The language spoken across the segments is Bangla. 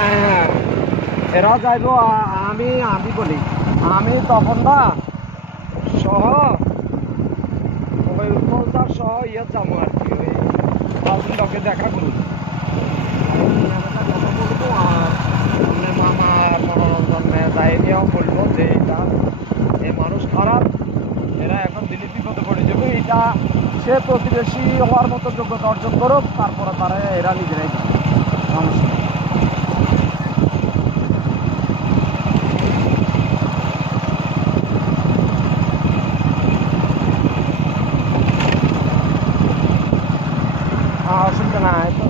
হ্যাঁ, এরা যাইব। আমি আমি বলি আমি তখন না সহ ওই উৎপলদার সহ ইয়ে যাবো আর কি, ওই বাবুলটাকে দেখা করুন, কথা বলবো। আর মামা মনোরঞ্জন যাইনিয়াও বলবো যে এটা এই মানুষ খারাপ, এরা এখন দিলে বিপদে পড়ে যাবে, এটা সে প্রতিবেশী হওয়ার মতো যোগ্যতা অর্জন করুক, তারপরে তারা এরা নিজেরাই মানুষ। অসুবিধা নাই তো,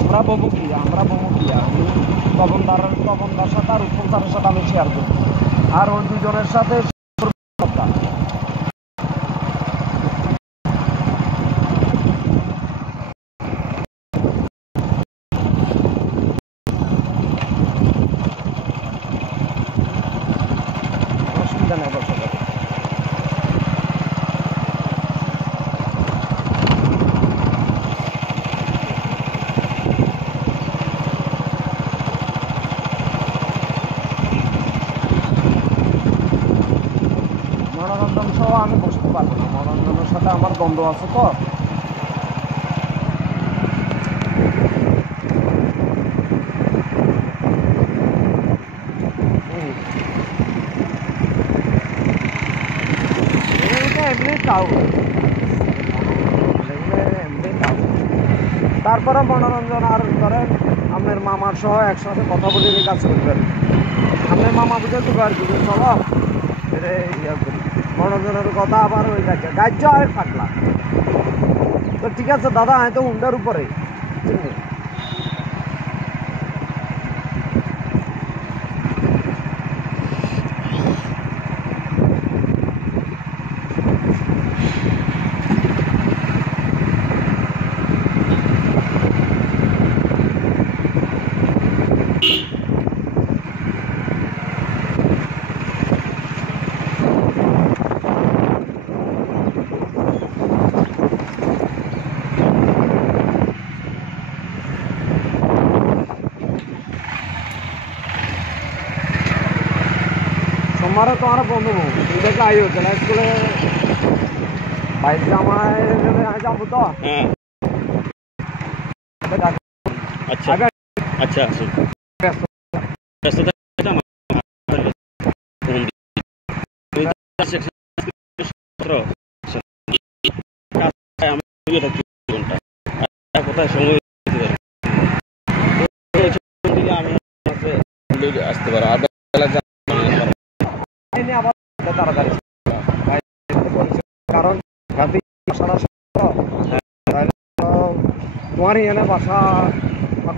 আমরা বমুখী আমি তপনদার সাথে আর উৎপলদারের সাথে আমি শেয়ার করবো, আর ওই দুজনের সাথে অসুবিধা নেই বসে যাবে। মনোরঞ্জন সহ আমি বসতে পারবো না, মনোরঞ্জনের সাথে আমার দ্বন্দ্ব আছে তো। তারপরে মনোরঞ্জন আর ধরেন আপনার মামার সহ একসাথে কথা বলে কাজ করবেন, আপনার মামা বুঝে তো আর কি চলো ইয়ে করি। মনোরঞ্জনের কথা আবার ওই দেখে গাজ্য আর থাকলাম তো ঠিক আছে দাদা, আমি তো হুন্ডার উপরে তোমার তোমার বন্ধু দেখে আইও চলে স্কুলে বাইক জামায় যাবো তো। আচ্ছা আচ্ছা কোথায় সময় আসতে পারো তাড়াতাড়ি, কারণ তোমার এখানে বাসা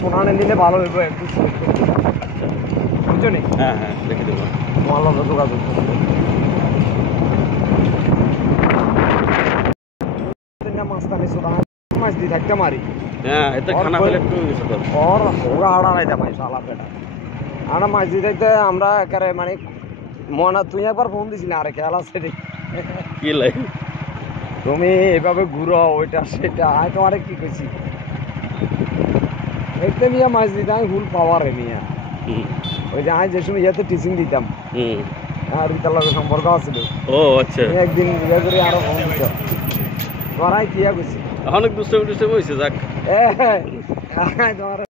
কোনানে নিলে ভালো হইব একটু, বুঝছো নি? হ্যাঁ হ্যাঁ দেখে দেবো, তোমার লগে যোগাযোগ মাছটানি ছোটা মাছ দিয়ে থাকতে মারি। হ্যাঁ এতে খানা হলে একটু ওর ওরা আড়া নাই দেখাই শালা পেটা আমরা মাছ দিয়ে থাকতে আমরা একেবারে মানে মনে, তুই একবার ফোন দিস না, আরে খেয়াল আছে রে কি লাগে তুমি এভাবে ঘুরো ওইটা সেটা, আমি তোমারে কি কইছি দেখতে মিয়া মাছ দিতে আমি ফুল পাওয়ার মিয়া। ওই যে আমি যে সময় ইয়াতে টিচিং দিতাম আর রিতার সম্পর্ক আছিল, ও আচ্ছা একদিন ইয়ে করে আরো ফোন দিত তোরাই কিয়া কইছি অনেক দুষ্টমি হয়েছে যাক তোমার